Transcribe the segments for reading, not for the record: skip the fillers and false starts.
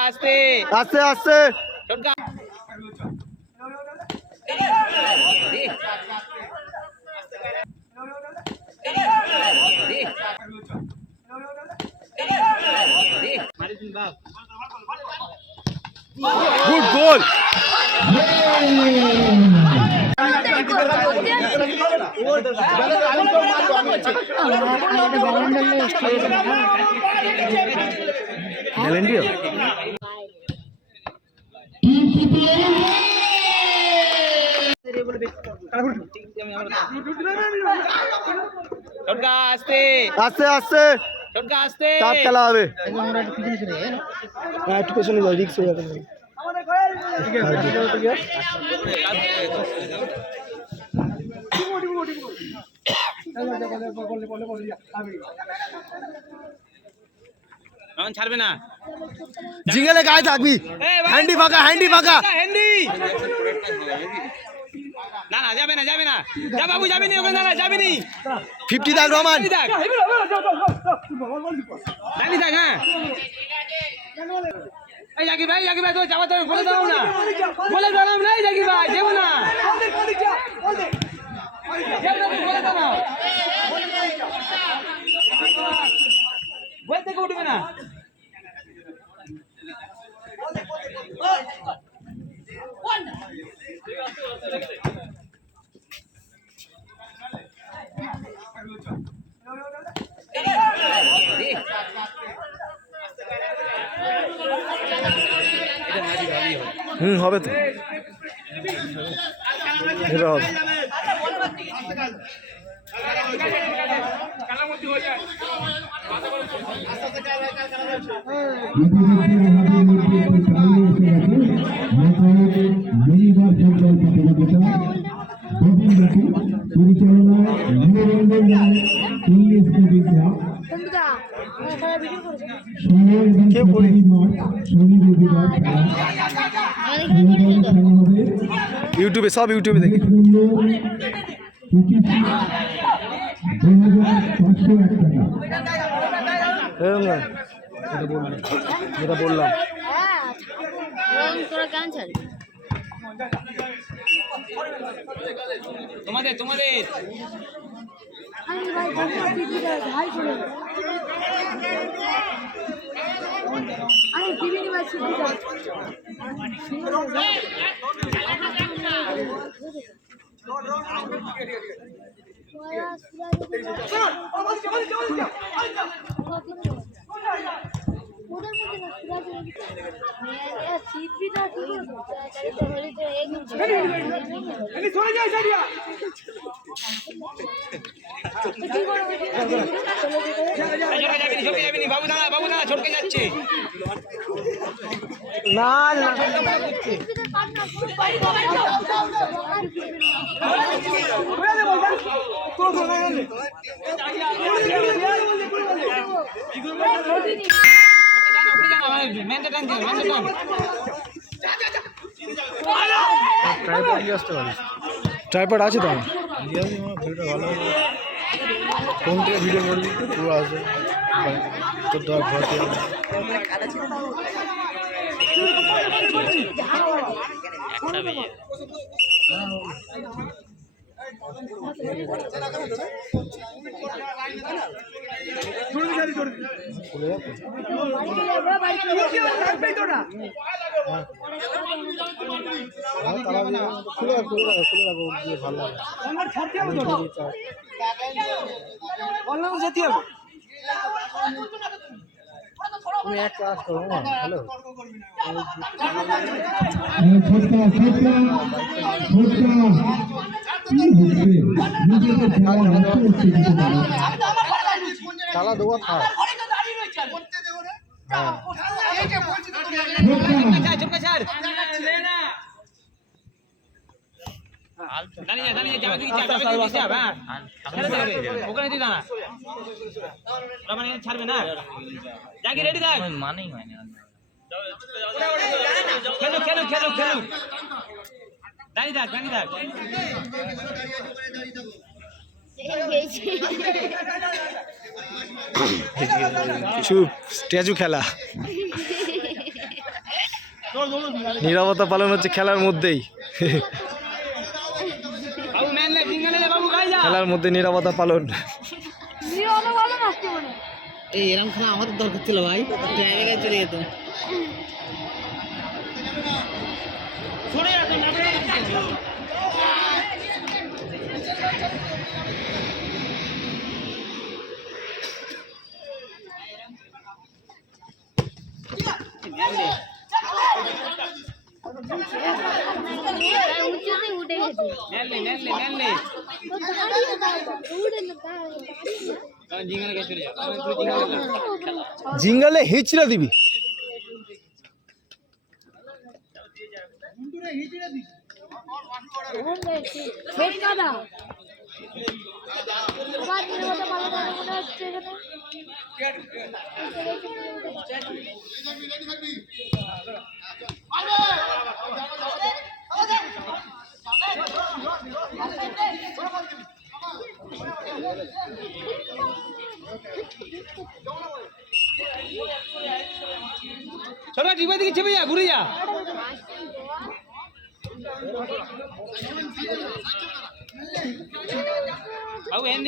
আস্তে আস্তে আস্তে গুড গোল আস্তে আস্তে আস্তে আস্তে চাপ খেলা হবে একটু পেছনে যাও রিক্স হয়ে যাবে ছাড়বে না জিগেলে গায়ে থাকবি হ্যান্ডি ফাঁকা হ্যান্ডি না না যাবে না যা বাবু যাবি নি ওখানে না যাবি নি 50 দাগ রহমান জানি থাক হ্যাঁ এই জাকি ভাই তো যাবা তো বলে দাও না এই জাকি ভাই দেব না বল থেকে উঠবে না হবে তো ইউটিউবে সব ইউটিউবে দেখি যেটা বললাম তোমাদের বাবু দাঁড়া ছটকে যাচ্ছে না ট্রাইপড আছে তো ভিডিওটা ভালো কোন থেকে ভিডিও করবি পুরো আছে তোর দর ভর্তি খুলে রাখো ভালো যেতে হবে তুমি এক কাজ করো না হ্যালো তালা দেওয়া থাক ছাড়বে না রেডি থাক মানেই হয় না খেলো দাঁড়িয়ে থাক কিছু স্ট্যাচু খেলা, নিরাপত্তা পালন হচ্ছে খেলার মধ্যেই। খেলার মধ্যে নিরাপত্তা পালন। এই এরকম খেলা আমাদের দরকার ছিল ভাই, জায়গায় চলে যেত। জিঙ্গালে হিচড়া দিবি। छोटा ठीक है छे भैया घुरे जा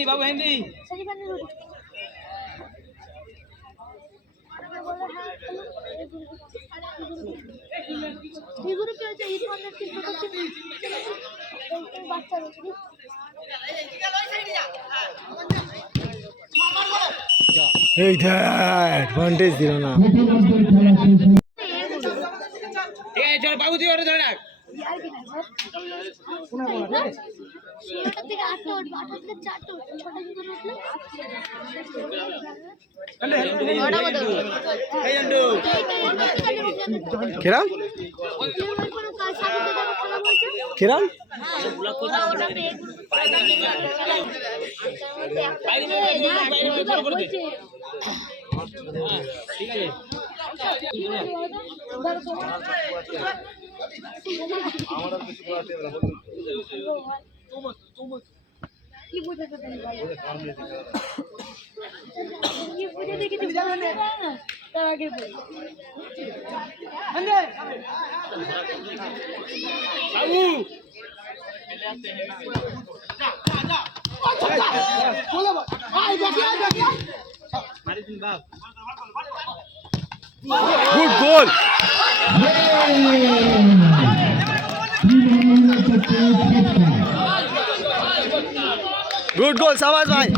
बाबू हिंदी এই অ্যাডভান্টেজ দিল না। চল বাবু তুই ওটা ধরে রাখ। কিরাম কিরাম ঠিক আছে কি বুঝে তো ভাই কি বুঝে দেখি তুই বল না তার আগে বল अंदर बाबू गुड गोल गुड गोल शाबाश भाई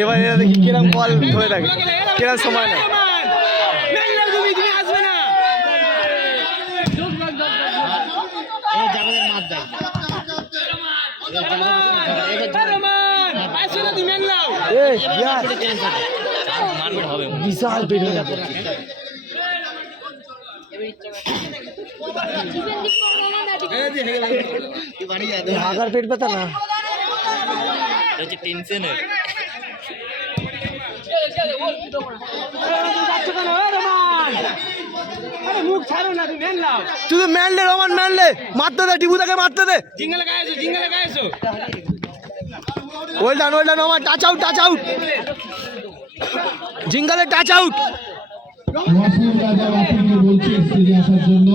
এবারে দেখি কিরম বল ধরে রাখে কিরম সময় নেয় বিশাল পেট হয়ে যাবে হাগার পেট ব্যথা না টেনশন তুই ম্যান লে রমান ম্যান লে মারতে দে টিপুদাকে মারতে দে জিঙ্গল লাগাইছো ওয়েল ডান রমান টাচ আউট জিঙ্গলে টাচ আউট ওয়াসিম রাজা বাপিকে বলছে স্টেজে আসার জন্য।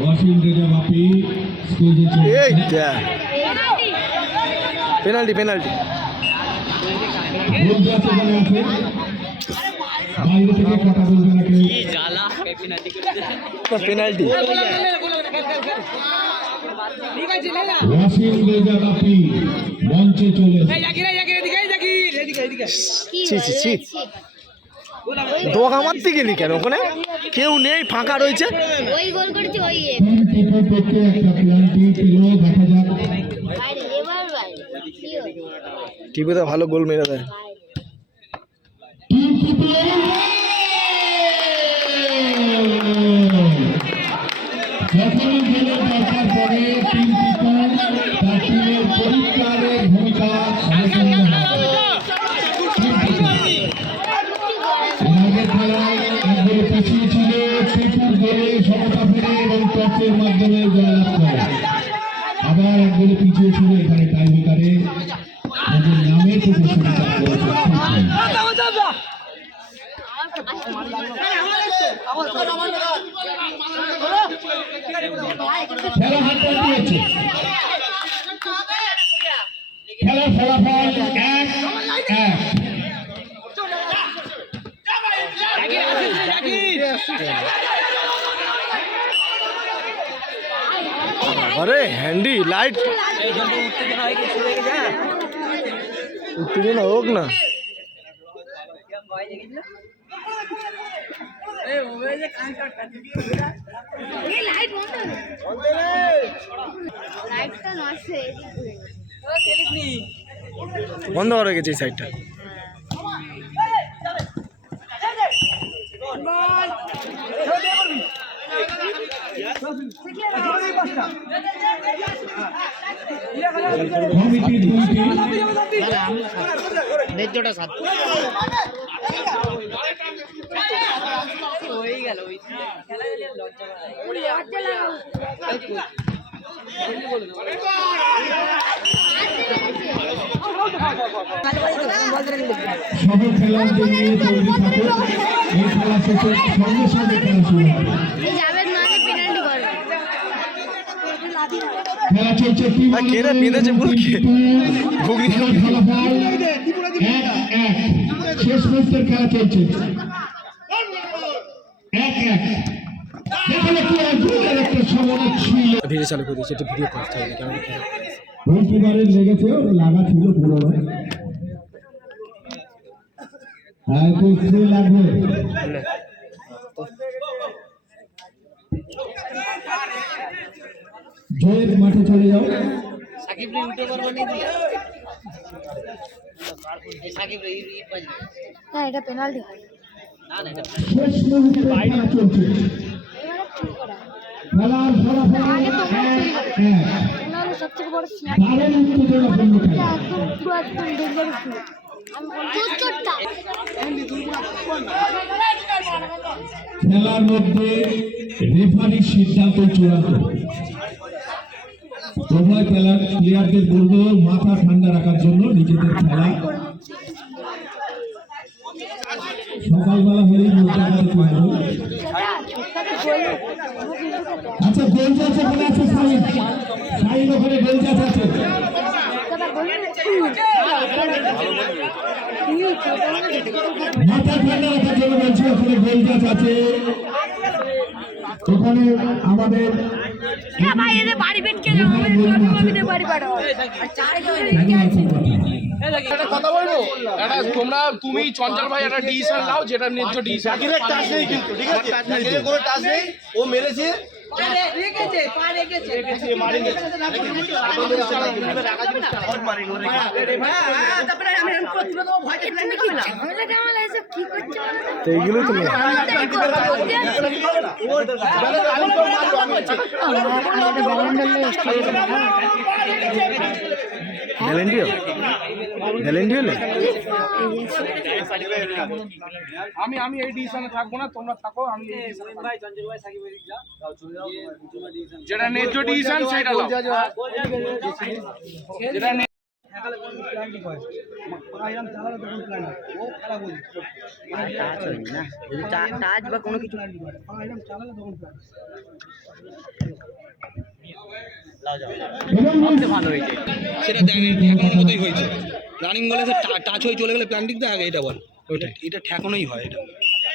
ওয়াসিম রাজা বাপি স্টেজে চলে এই পেনাল্টি বলতে আছে বলে আছে বাইরে থেকে কথা বলবে না কেউ। কি জ্বালা পেনাল্টি ওয়াসিম রাজা বাপি মঞ্চে চলে ছি দোকা মারতে গেলি কেন? ওখানে কেউ নেই, ফাঁকা রয়েছে। ওই গোল করেছে ওই টিপে থেকে একটা পেনাল্টি পেল, দেখা যাক। বাইরে এবার বাইরে কি হলো টিভিতে ভালো গোল মেরে দেয়। যখন গোলের দরকার পড়ে টিম কিপার তার টিমের পরিষ্কারের ভূমিকা আগের খেলায় একবারে পিছিয়ে ছিল খেলা হাত দিয়েছে খেলার ফলাফল 1-1 আরে হ্যান্ডি লাইট উত্তেজনা হোক না। লাইট লাইটটা নষ্ট বন্ধ হয়ে গেছে এই সাইডটা। কমিটির দুই টিম ন্যায্যটা সাত হয়ে গেল ওই সকল খেলোয়াড়দের নিয়ে তৈরি থাকুন। এই খেলা শেষে সঙ্গে সঙ্গে খেলা শুরু হবে। জাভেদ মানে পেনাল্টি করবে। খেলা চলছে টিম আর কে রে বেঁধেছে পুরো কে? ঘুগনি ফলাফল 1-1 শেষ মুহূর্তের খেলা চলছে 1-1 এখানে কি গোলের একটা সম্ভাবনা ছিল। ভিডিও চালু করে দিয়েছে, এটা ভিডিও করতে হবে কেমন গোলকিপারের লেগেছে, ওর লাগা ছিল পুরো নয়। হ্যাঁ তো স্ত্রী লাগবে জয়ের মাঠে চলে যাও। সাকিব রে উঠে করবো নি দিয়া সাকিব রে না এটা পেনাল্টি হয়। না না শেষ মুহূর্তে খেলা চলছে এবারে ঠিক করা। খেলার ফলাফল আগে তো 1-1 পেনাল্টি সবথেকে বড় স্ন্যাপ। দারুণ উত্তেজনাপূর্ণ খেলা। একদম পুরো একদম ডেঞ্জারাস ছিল। আমি বলছি চোটটা। খেলার মধ্যে রেফারির সিদ্ধান্ত চূড়ান্ত। তোমরা খেলার প্লেয়ারদের বলবো মাথা ঠান্ডা রাখার জন্য নিজেদের খেলা সকালবেলা হলেই মোটা করতে হবে। আচ্ছা গোল যাচ্ছে বলে আছে সাইন সাইন ওখানে গোল যাচ্ছে মাথা ঠান্ডা রাখার জন্য বলছি ওখানে গোল যাচ্ছে ওখানে আমাদের ভাই এদের বাড়ি বেট কেন আমাদের বাড়ি পাঠাও। আর একটা কথা বলবো, একটা তুমি চঞ্চল ভাই একটা ডিসিশন নাও যেটা ন্যায্য ডিসিশন। কিন্তু ঠিক আছে কোনো টাচ নেই, ও মেরেছে তো এইগুলোই তো মেয়ে। ভ্যালেন্টিও ভ্যালেন্টিও হলে আমি এই ডিসিশনে থাকবো না, তোমরা থাকো। আমি যেটা ন্যায্য ডিসিশন সেটা নাও। যেটা টাচ বা কোনো কিছু ভালো হয়েছে সেটা ঠেকানোর মতোই হয়েছে। রানিং বলে টাচ হয়ে চলে গেলে প্ল্যান্টিক দেয় আগে এটা বল, এটা ঠেকানোই হয়। এটা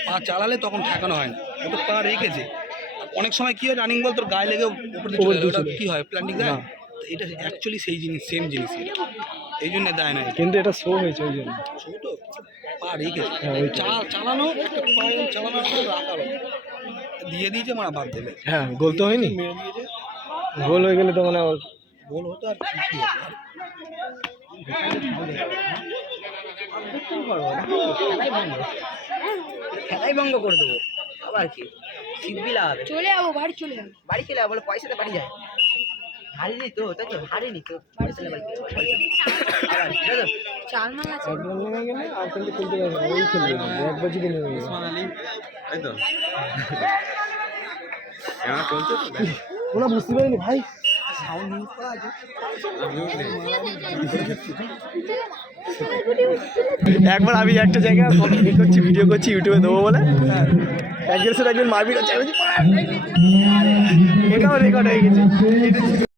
পা চালালে তখন ঠেকানো হয় না, ওটা পা রেখেছে। অনেক সময় কি হয় রানিং বল তোর গায়ে লেগে উপর দিয়ে চলে গেলে ওটা কি হয় প্ল্যান্টিক দেয়। এটা অ্যাকচুয়ালি সেই জিনিস, সেম জিনিস, এই জন্য দেয় না। কিন্তু এটা শো হয়েছে ওই জন্য শুধু তো পা রেখেছে চালানো চালানো রাখালো দিয়ে দিয়েছে মানে বাদ দেবে। হ্যাঁ গোল তো হয়নি, মেরে দিয়েছে, গোল হয়ে গেলে তো মানে গোল হতো আর কিছু খেলাই ভঙ্গ করে দেবো আবার কি শিববিলা হবে। চলে যাবো বাড়ি চলে যাবো। বাড়ি চলে যাবো বলে পয়সাতে বাড়ি যায়। হারিনি তো তাই তো, হারিনি তো বাড়ি চলে বাড়ি চাল মাল আছে। একবার নেমে গেলে আর কিন্তু খেলতে পারবে না, ওই খেলবে না, একবার যদি নেমে গেলে ওরা বুঝতে পারিনি ভাই। একবার আমি একটা জায়গায় করছি, ভিডিও করছি ইউটিউবে দেবো বলে, একজনের সাথে একজন মারপিট হচ্ছে আমি বলছি, "মার!" এটাও রেকর্ড হয়ে গেছে